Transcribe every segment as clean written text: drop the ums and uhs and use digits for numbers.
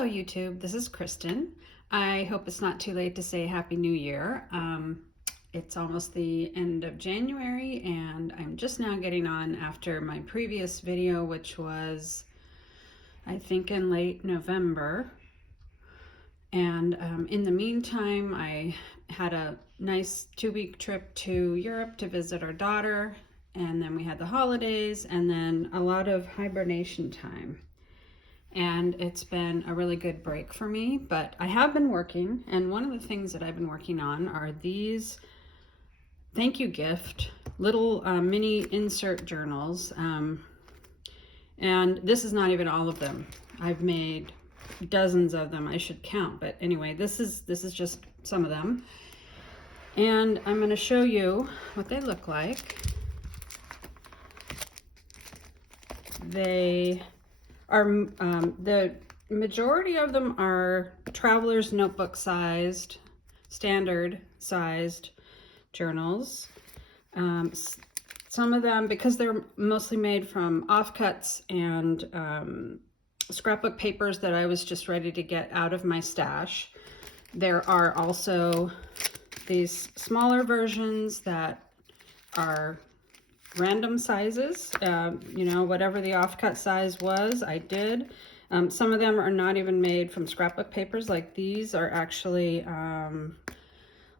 Hello YouTube, this is Kristen. I hope it's not too late to say Happy New Year. It's almost the end of January and I'm just now getting on after my previous video, which was I think in late November. And in the meantime, I had a nice 2-week trip to Europe to visit our daughter, and then we had the holidays and then a lot of hibernation time. And it's been a really good break for me, but I have been working, and one of the things that I've been working on are these thank you gift little mini insert journals, and this is not even all of them. I've made dozens of them. I should count, but anyway, this is just some of them, and I'm going to show you what they look like. They are the majority of them are traveler's notebook sized, standard sized journals. Some of them, because they're mostly made from offcuts and scrapbook papers that I was just ready to get out of my stash, there are also these smaller versions that are random sizes, you know, whatever the offcut size was, I did. Some of them are not even made from scrapbook papers. Like these are actually,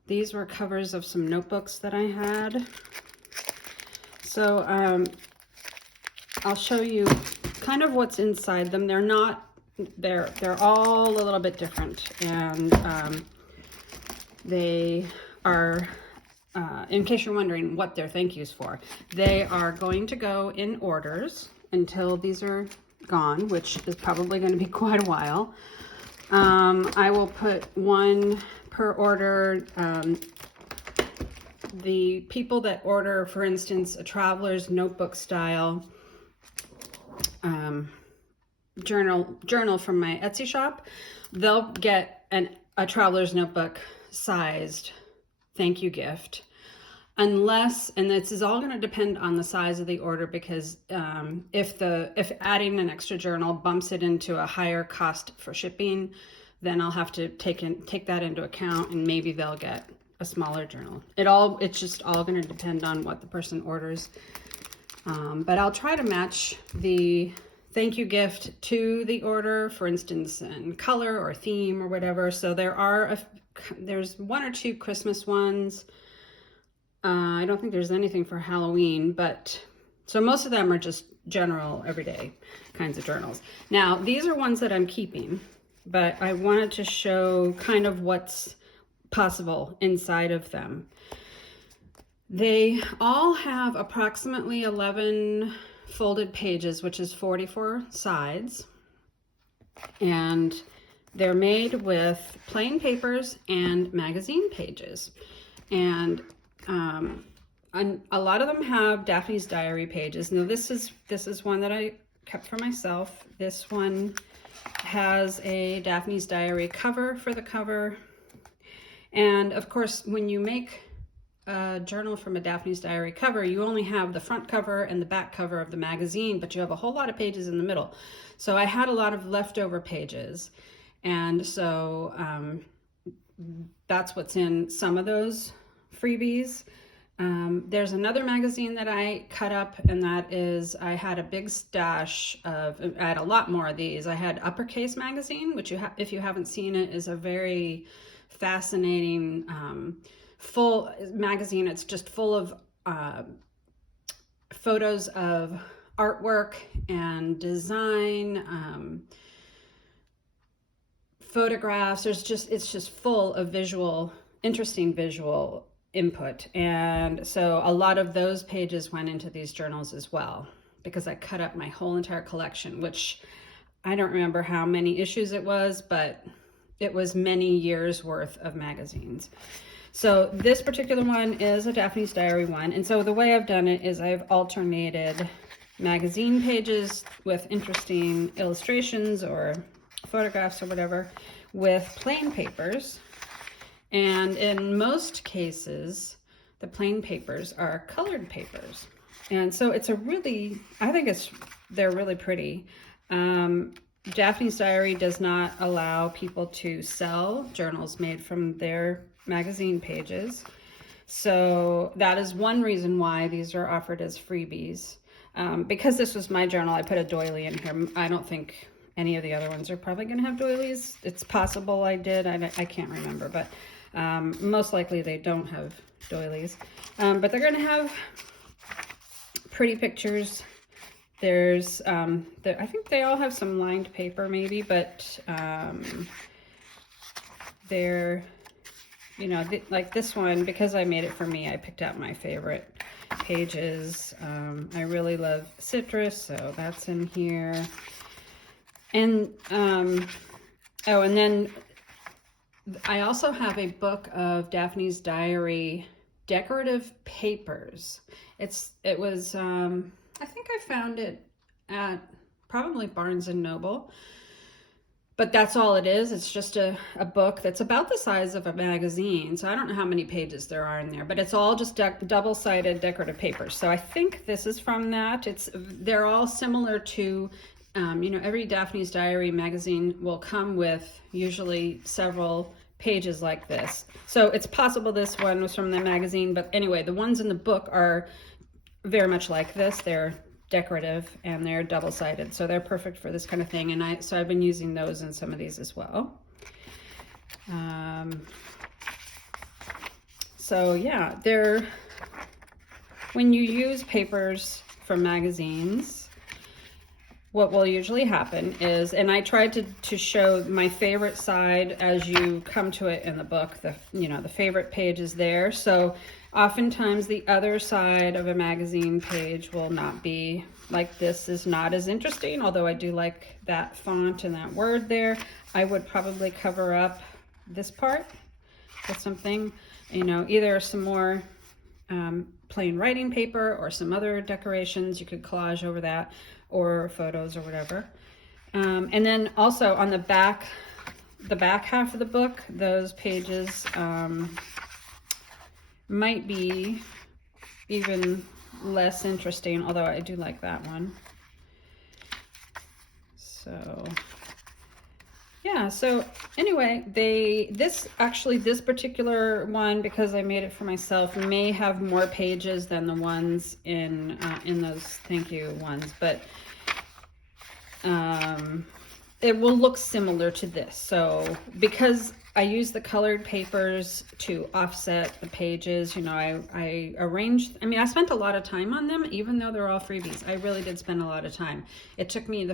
these were covers of some notebooks that I had. So I'll show you kind of what's inside them. They're not, they're all a little bit different, and they are, in case you're wondering what their thank yous for, they are going to go in orders until these are gone, which is probably going to be quite a while. I will put one per order. The people that order, for instance, a traveler's notebook style journal from my Etsy shop, they'll get a traveler's notebook sized thank you gift, unless, and this is all going to depend on the size of the order, because if adding an extra journal bumps it into a higher cost for shipping, then I'll have to take that into account, and maybe they'll get a smaller journal. It's just all going to depend on what the person orders, but I'll try to match the thank you gift to the order, for instance, in color or theme or whatever. So there's one or two Christmas ones. I don't think there's anything for Halloween, but so most of them are just general everyday kinds of journals. Now, these are ones that I'm keeping, but I wanted to show kind of what's possible inside of them. They all have approximately 11 folded pages, which is 44 sides, and they're made with plain papers and magazine pages. And a lot of them have Daphne's Diary pages. Now this is one that I kept for myself. This one has a Daphne's Diary cover for the cover. And of course, when you make a journal from a Daphne's Diary cover, you only have the front cover and the back cover of the magazine, but you have a whole lot of pages in the middle. So I had a lot of leftover pages. And so that's what's in some of those freebies. There's another magazine that I cut up, and that is, I had a big stash of, I had a lot more of these. I had Uppercase Magazine, which if you haven't seen it, is a very fascinating, full magazine. It's just full of photos of artwork and design, photographs. It's just full of interesting visual input. And so a lot of those pages went into these journals as well, because I cut up my whole entire collection, which I don't remember how many issues it was, but it was many years worth of magazines. So this particular one is a Daphne's Diary one. And so the way I've done it is I've alternated magazine pages with interesting illustrations or photographs or whatever with plain papers. And in most cases, the plain papers are colored papers. And so it's a really, I think they're really pretty. Daphne's Diary does not allow people to sell journals made from their magazine pages. So that is one reason why these are offered as freebies. Because this was my journal, I put a doily in here. I don't think any of the other ones are probably going to have doilies. It's possible I did. I can't remember, but most likely they don't have doilies. But they're going to have pretty pictures. There's, I think they all have some lined paper maybe, but they're, you know, like this one, because I made it for me, I picked out my favorite pages. I really love citrus, so that's in here. And, oh, and then I also have a book of Daphne's Diary decorative papers. It was, I think I found it at probably Barnes and Noble, but that's all it is. It's just a book that's about the size of a magazine. So I don't know how many pages there are in there, but it's all just double-sided decorative papers. So I think this is from that. They're all similar to, you know, every Daphne's Diary magazine will come with usually several pages like this. So it's possible this one was from the magazine, but anyway, the ones in the book are very much like this. They're decorative and they're double-sided, so they're perfect for this kind of thing. And so I've been using those in some of these as well. So yeah, when you use papers from magazines, what will usually happen is, and I tried to show my favorite side as you come to it in the book, you know, the favorite page is there. So oftentimes the other side of a magazine page will not be like this, is not as interesting, although I do like that font and that word there. I would probably cover up this part with something, you know, either some more plain writing paper or some other decorations. You could collage over that, or photos or whatever. And then also on the back half of the book, those pages might be even less interesting, although I do like that one. So yeah, so anyway, this particular one, because I made it for myself, may have more pages than the ones in those thank you ones, but it will look similar to this. So because I use the colored papers to offset the pages, you know, I arranged, I mean, I spent a lot of time on them, even though they're all freebies. I really did spend a lot of time. It took me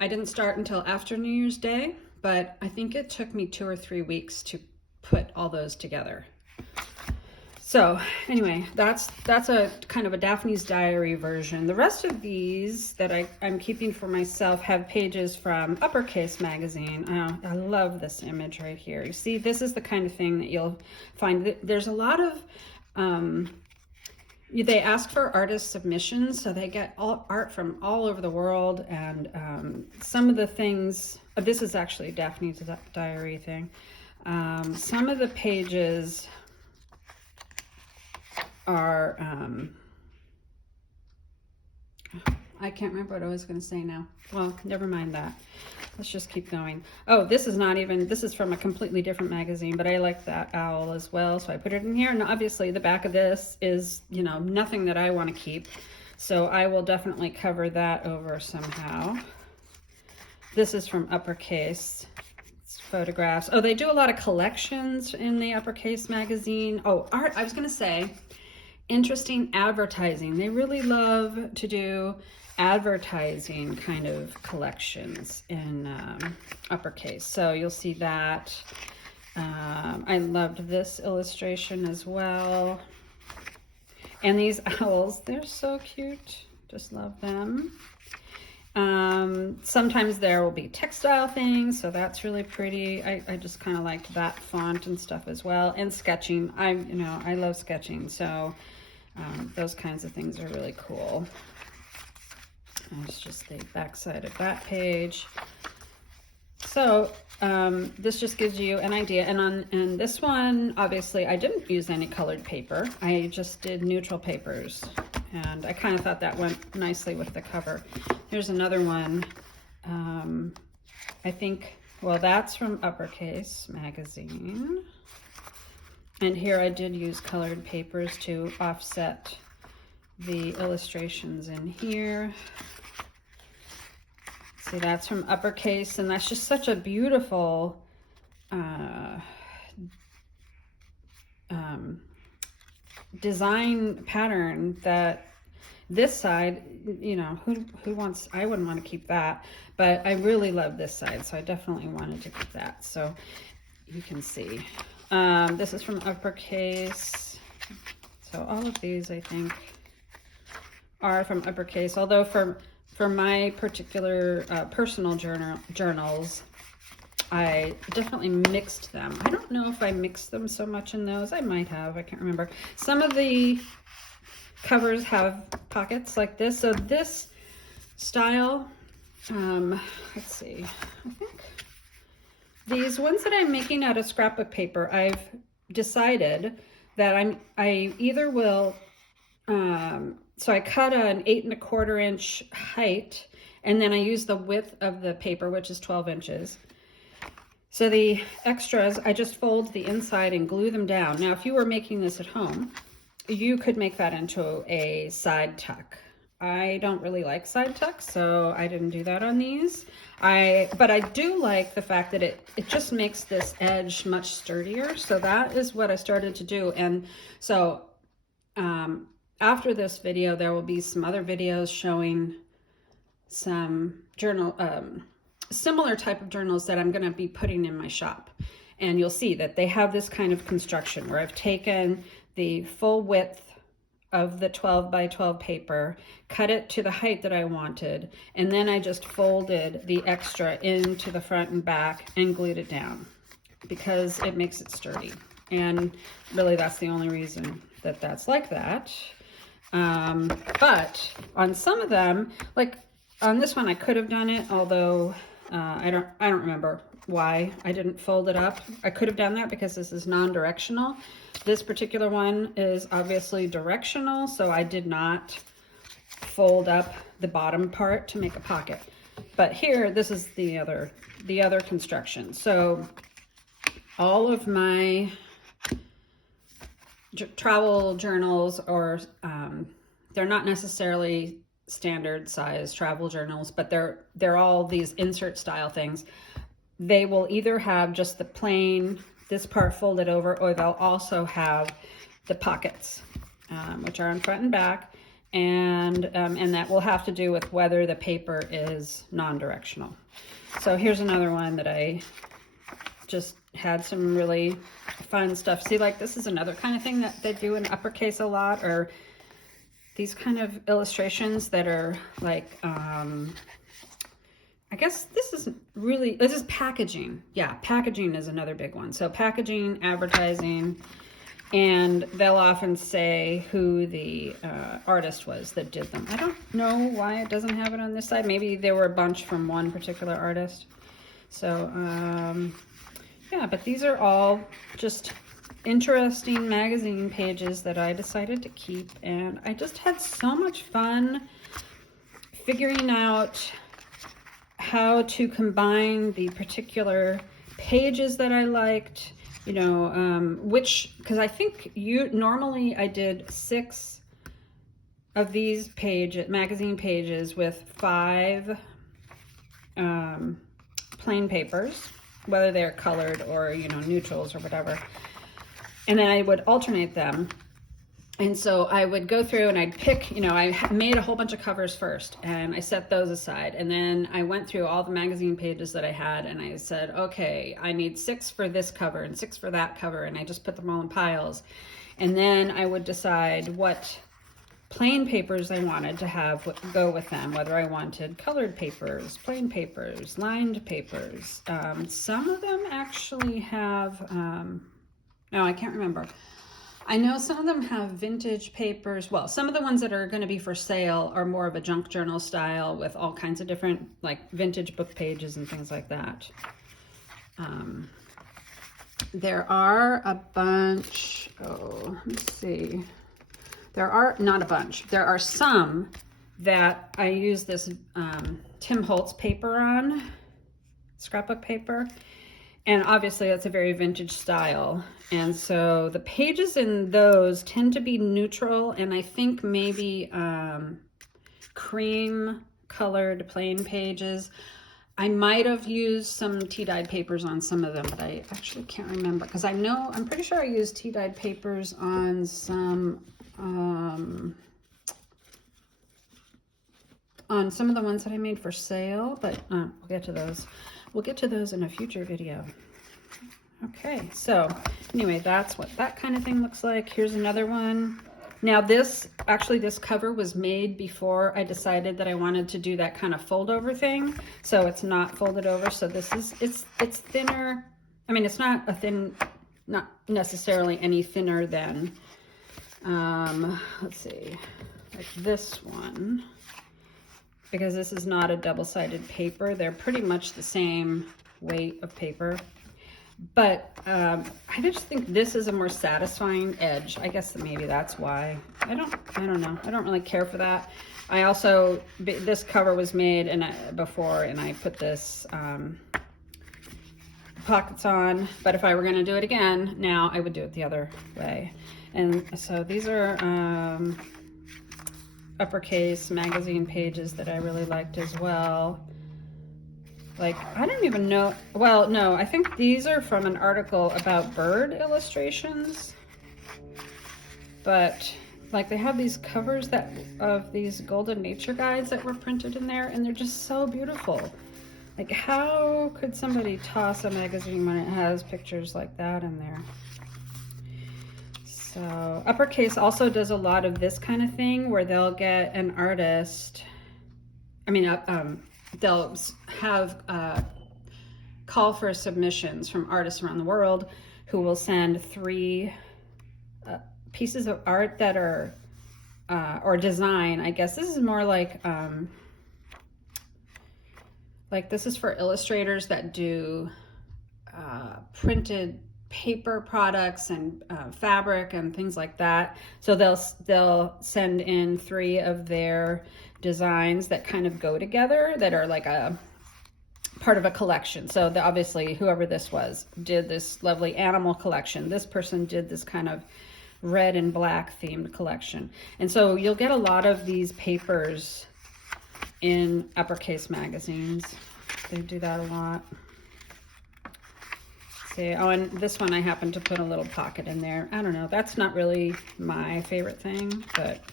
I didn't start until after New Year's Day, but I think it took me 2 or 3 weeks to put all those together. So anyway, that's a kind of a Daphne's Diary version. The rest of these that I'm keeping for myself have pages from Uppercase Magazine. I love this image right here. You see, this is the kind of thing that you'll find. There's a lot of, they ask for artist submissions, so they get art from all over the world. And some of the things, this is actually a Daphne's Diary thing. Some of the pages are, I can't remember what I was going to say now. Well, never mind that. Let's just keep going. Oh, this is from a completely different magazine, but I like that owl as well, so I put it in here. And obviously the back of this is, you know, nothing that I want to keep, so I will definitely cover that over somehow. This is from Uppercase. It's photographs. Oh, they do a lot of collections in the Uppercase magazine. Oh, art, I was going to say, interesting advertising. They really love to do advertising kind of collections in Uppercase. So you'll see that. I loved this illustration as well. And these owls, they're so cute. Just love them. Sometimes there will be textile things, so that's really pretty. I just kind of liked that font and stuff as well. And sketching. I love sketching, so those kinds of things are really cool. That's just the back side of that page. So this just gives you an idea. And this one, obviously, I didn't use any colored paper. I just did neutral papers. And I kind of thought that went nicely with the cover. Here's another one I think, well, that's from Uppercase Magazine. And here I did use colored papers to offset the illustrations in here. See, that's from Uppercase, and that's just such a beautiful design pattern that this side, you know, who wants, I wouldn't want to keep that, but I really love this side, so I definitely wanted to keep that. So you can see, this is from Uppercase. So all of these, I think, are from Uppercase, although for my particular personal journals, I definitely mixed them. I don't know if I mixed them so much in those. I might have, I can't remember. Some of the covers have pockets like this. So this style, let's see, I think these ones that I'm making out of scrapbook paper, I've decided that I either will, so I cut an 8 1/4 inch height, and then I use the width of the paper, which is 12 inches. So the extras, I just fold the inside and glue them down. Now, if you were making this at home, you could make that into a side tuck. I don't really like side tucks, so I didn't do that on these. But I do like the fact that it just makes this edge much sturdier. So that is what I started to do. And so after this video, there will be some other videos showing some journal, similar type of journals that I'm going to be putting in my shop. And you'll see that they have this kind of construction where I've taken the full width of the 12 by 12 paper, cut it to the height that I wanted, and then I just folded the extra into the front and back and glued it down because it makes it sturdy. And really that's the only reason that that's like that. But on some of them, like on this one, I could have done it, although I don't remember why I didn't fold it up. I could have done that because this is non-directional. This particular one is obviously directional, so I did not fold up the bottom part to make a pocket. But here, this is the other construction. So all of my travel journals, or they're not necessarily standard size travel journals, but they're all these insert style things. They will either have just the plain, this part folded over, or they'll also have the pockets, which are on front and back, and that will have to do with whether the paper is non-directional. So here's another one that I just had some really fun stuff. See, like this is another kind of thing that they do in Uppercase a lot, or these kind of illustrations that are like, I guess this is packaging. Yeah, packaging is another big one. So packaging, advertising, and they'll often say who the artist was that did them. I don't know why it doesn't have it on this side. Maybe there were a bunch from one particular artist. So, yeah, but these are all just interesting magazine pages that I decided to keep, and I just had so much fun figuring out how to combine the particular pages that I liked, you know, because I think normally I did 6 of these magazine pages with 5 plain papers, whether they're colored or, you know, neutrals or whatever. And then I would alternate them. And so I would go through and I'd pick, you know, I made a whole bunch of covers first and I set those aside. And then I went through all the magazine pages that I had and I said, okay, I need 6 for this cover and 6 for that cover. And I just put them all in piles. And then I would decide what plain papers I wanted to have go with them, whether I wanted colored papers, plain papers, lined papers. Some of them actually have, no, I can't remember. I know some of them have vintage papers. Well, some of the ones that are going to be for sale are more of a junk journal style with all kinds of different like vintage book pages and things like that. There are a bunch, let's see. There are not a bunch. There are some that I use this Tim Holtz paper on, scrapbook paper. And obviously that's a very vintage style. And so the pages in those tend to be neutral, and I think maybe cream colored plain pages. I might have used some tea-dyed papers on some of them, but I actually can't remember, because I'm pretty sure I used tea-dyed papers on some of the ones that I made for sale, but we'll get to those. We'll get to those in a future video. Okay, so anyway, that's what that kind of thing looks like. Here's another one. Now this cover was made before I decided that I wanted to do that kind of fold over thing. So it's not folded over. So this is, it's thinner. I mean, it's not not necessarily any thinner than, let's see, like this one, because this is not a double-sided paper. They're pretty much the same weight of paper. But I just think this is a more satisfying edge. I guess that maybe that's why. I don't know. I don't really care for that. I also, this cover was made before, and I put this pockets on. But if I were going to do it again, now I would do it the other way. And so these are Uppercase Magazine pages that I really liked as well. Like, I don't even know, well, no, I think these are from an article about bird illustrations. But, like, they have these covers of these golden nature guides that were printed in there, and they're just so beautiful. Like, how could somebody toss a magazine when it has pictures like that in there? So, Uppercase also does a lot of this kind of thing where they'll get an artist, they'll have call for submissions from artists around the world who will send 3 pieces of art that are, or design, I guess. This is more like this is for illustrators that do printed paper products and fabric and things like that. So they'll send in 3 of their designs that kind of go together, that are like a part of a collection. So obviously whoever this was did this lovely animal collection. This person did this kind of red and black themed collection. And so you'll get a lot of these papers in Uppercase magazines. They do that a lot. See, oh, and this one I happen to put a little pocket in there. I don't know, that's not really my favorite thing, but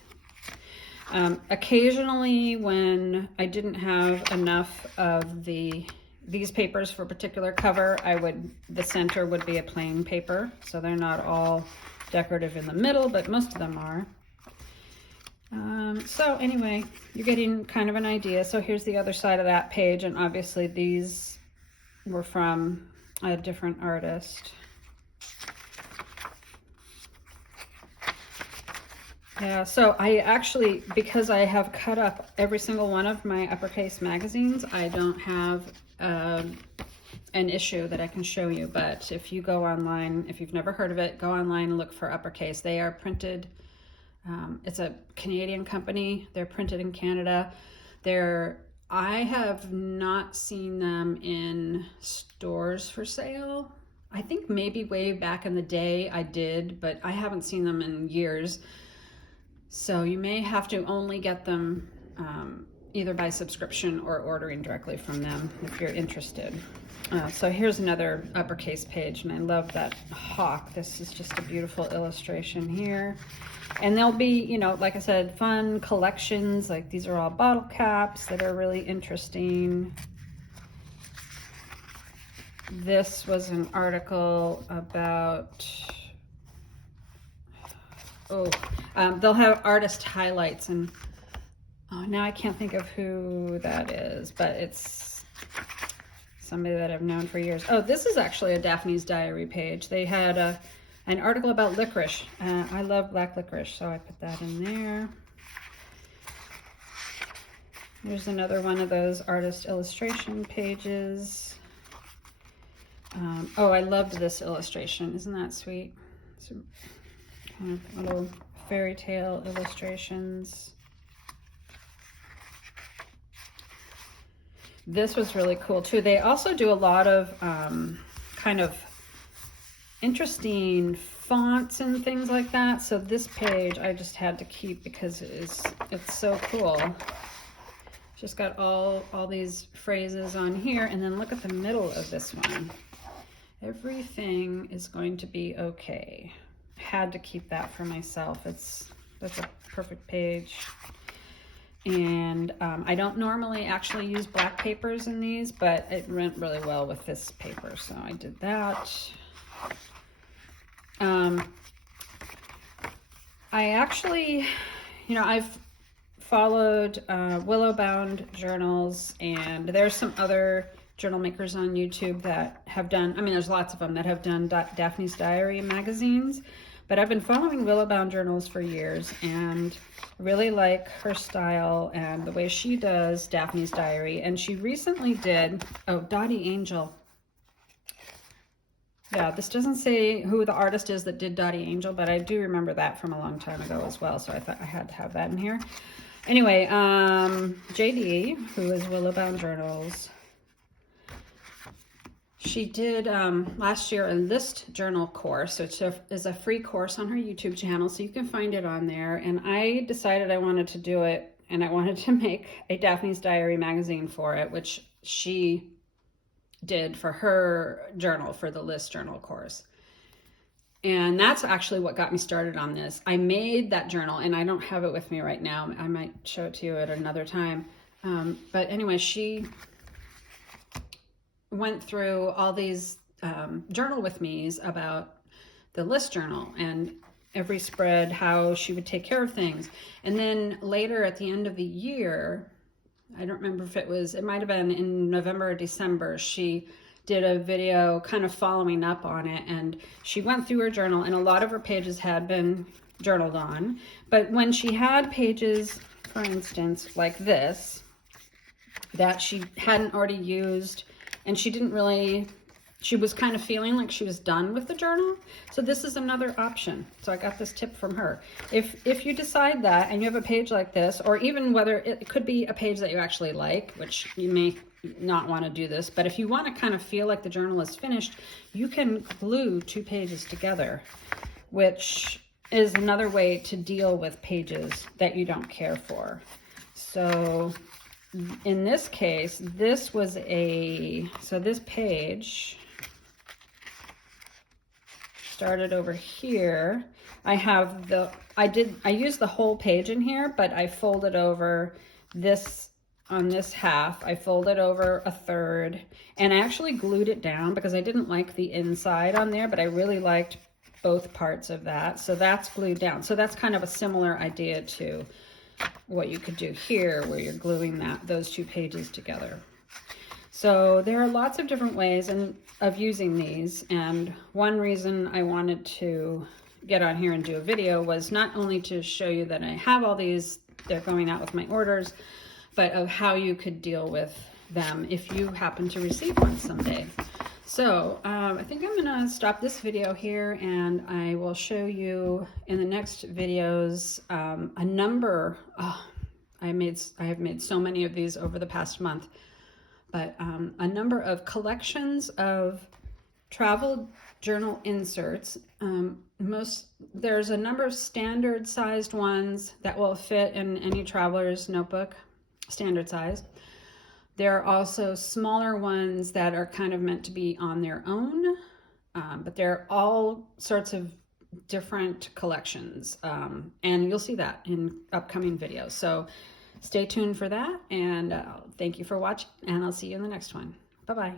occasionally when I didn't have enough of these papers for a particular cover, the center would be a plain paper. So they're not all decorative in the middle, but most of them are. So anyway, you're getting kind of an idea. So here's the other side of that page, and obviously these were from a different artist. Yeah, so I actually, because I have cut up every single one of my Uppercase magazines, I don't have an issue that I can show you. But if you go online, if you've never heard of it, go online and look for Uppercase. They are printed, it's a Canadian company. They're printed in Canada. I have not seen them in stores for sale. I think maybe way back in the day I did, but I haven't seen them in years. So you may have to only get them either by subscription or ordering directly from them if you're interested. So here's another Uppercase page, and I love that hawk. This is just a beautiful illustration here. And there'll be, you know, like I said, fun collections. Like these are all bottle caps that are really interesting. This was an article about, they'll have artist highlights, and now I can't think of who that is, but it's somebody that I've known for years. Oh, this is actually a Daphne's Diary page. They had an article about licorice. I love black licorice, so I put that in there. There's another one of those artist illustration pages. Oh, I loved this illustration. Isn't that sweet? Some kind of little fairy tale illustrations. This was really cool too. They also do a lot of kind of interesting fonts and things like that. So this page I just had to keep because it's so cool. Just got all these phrases on here, and then look at the middle of this one. Everything is going to be okay. Had to keep that for myself. That's a perfect page. And I don't normally actually use black papers in these, but it went really well with this paper, so I did that. I actually, I've followed Willow Bound Journals, and there's some other journal makers on YouTube that have done, there's lots of them that have done Daphne's Diary magazines, but I've been following Willow Bound Journals for years, and really like her style and the way she does Daphne's Diary. And she recently did, Dottie Angel. Yeah, this doesn't say who the artist is that did Dottie Angel, but I do remember that from a long time ago as well, so I thought I had to have that in here. Anyway, JD, who is Willow Bound Journals, she did last year a list journal course, which is a free course on her YouTube channel, so you can find it on there. And I decided I wanted to do it, and I wanted to make a Daphne's Diary magazine for it, which she did for her journal, for the list journal course. And that's actually what got me started on this. I made that journal, and I don't have it with me right now. I might show it to you at another time. But anyway, she went through all these journal with me's about the list journal and every spread, how she would take care of things. And then later at the end of the year, I don't remember if it might have been in November or December, she did a video kind of following up on it, and she went through her journal, and a lot of her pages had been journaled on. But when she had pages, for instance, like this, that she hadn't already used, and she was kind of feeling like she was done with the journal. So this is another option. So I got this tip from her. If you decide that, and you have a page like this, or even whether it could be a page that you actually like, which you may not want to do this, but if you want to kind of feel like the journal is finished, you can glue two pages together, which is another way to deal with pages that you don't care for. So in this case, this page started over here. I used the whole page in here, but I folded over this on this half. I folded over a third, and I actually glued it down because I didn't like the inside on there, but I really liked both parts of that. So that's glued down. So that's kind of a similar idea to what you could do here, where you're gluing those two pages together. So there are lots of different ways of using these, and one reason I wanted to get on here and do a video was not only to show you that I have all these, they're going out with my orders, but of how you could deal with them if you happen to receive one someday. So I think I'm gonna stop this video here, and I will show you in the next videos a number. I have made so many of these over the past month, but a number of collections of travel journal inserts. There's a number of standard sized ones that will fit in any traveler's notebook, standard size. There are also smaller ones that are kind of meant to be on their own, but they're all sorts of different collections, and you'll see that in upcoming videos. So stay tuned for that, and thank you for watching, and I'll see you in the next one. Bye-bye.